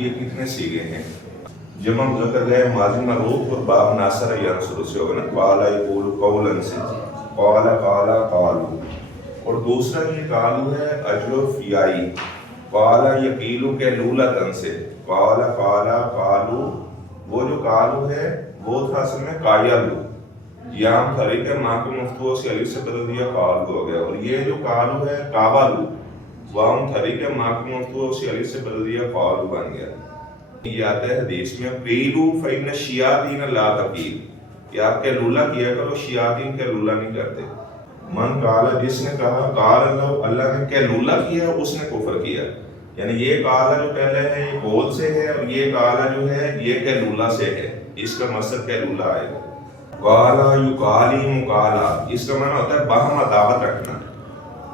یہ کتنے سیگے ہیں؟ جمع مذکر گئے ماضی مرفوع اور باب ناصر ینصر سے ہوگا نا، قال یقول قولا سے، قال قال قالو. اور دوسرا یہ قالو ہے اجر فیائی، قال یقیلو کے لولتن سے، قال قال قالو. وہ جو قالو ہے وہ تھا اصل میں قایلو، یہ ہم طریقے ماں کو مفتوح سے الف سے بدل دیا قالو ہو گیا. اور یہ جو قالو ہے قابلو، وہ ہم طریقے ماں کو مفتوح سے الف سے بدل دیا قالو بن گیا. یہ آتا ہے حدیث میں قیلو فإن الشیاطین لا تقیل، کہ آپ کے لولا کیا کرو، شیاطین کے لولا نہیں کرتے. من قال، جس نے کہا قال اللہ، اللہ نے کہ لولا کیا اس نے کفر کیا. یعنی یہ قال جو پہلے ہے یہ قول سے ہے، اور یہ قال جو ہے یہ کہ لولا سے ہے، اس کا مصدر کہ لولا آئے گا. قالا یقالی مقالا، اس کا معنی ہوتا ہے باہم عداوت رکھنا.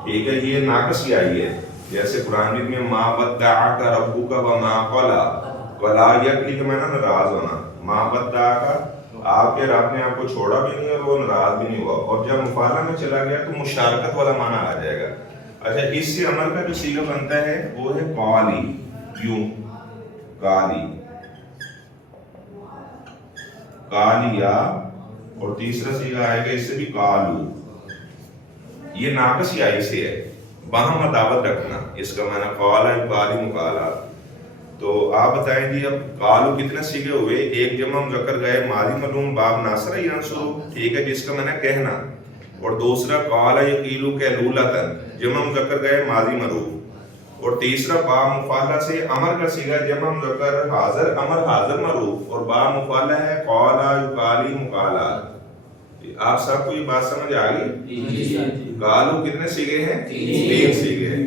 ٹھیک ہے، یہ ناقص ہی آئی ہے. جیسے قرآن میں ما ودعک ربک وما قلا، قلا یقلی کا معنی ناراض ہونا. ما ودعک، آپ کے رب نے آپ کو چھوڑا بھی نہیں اور وہ ناراض بھی نہیں ہوا. اور جب مفعلہ میں چلا گیا تو مشارکت والا معنی آ جائے گا. اچھا، اس سے امر کا جو صیغہ بنتا ہے وہ ہے قالی، یوں قالی، قالیا. اور تیسرا صیغہ آئے گا اس سے بھی قالو. یہ ناقص ہی آئی سے ہے، باہم عداوت رکھنا، اس کا معنی قالا یقالی مقالا. تو آپ بتائیں جی اب قالو کتنے صیغے ہوئے؟ ایک جمع مذکر گئے ماضی معلوم باب ناصر ینصر، ٹھیک ہے، جس کا معنی کہنا. اور دوسرا قال یقیلو کہ لولتن، جمع مذکر گئے ماضی مرفوع. اور تیسرا با مفعلہ سے امر کا صیغہ جمع مذکر حاضر، امر حاضر مرفوع، اور با مفعلہ ہے قال یقالی مقالا. آپ سب کو یہ بات سمجھ آ گئی؟ قالو کتنے صیغے ہیں؟ تین صیغے ہیں.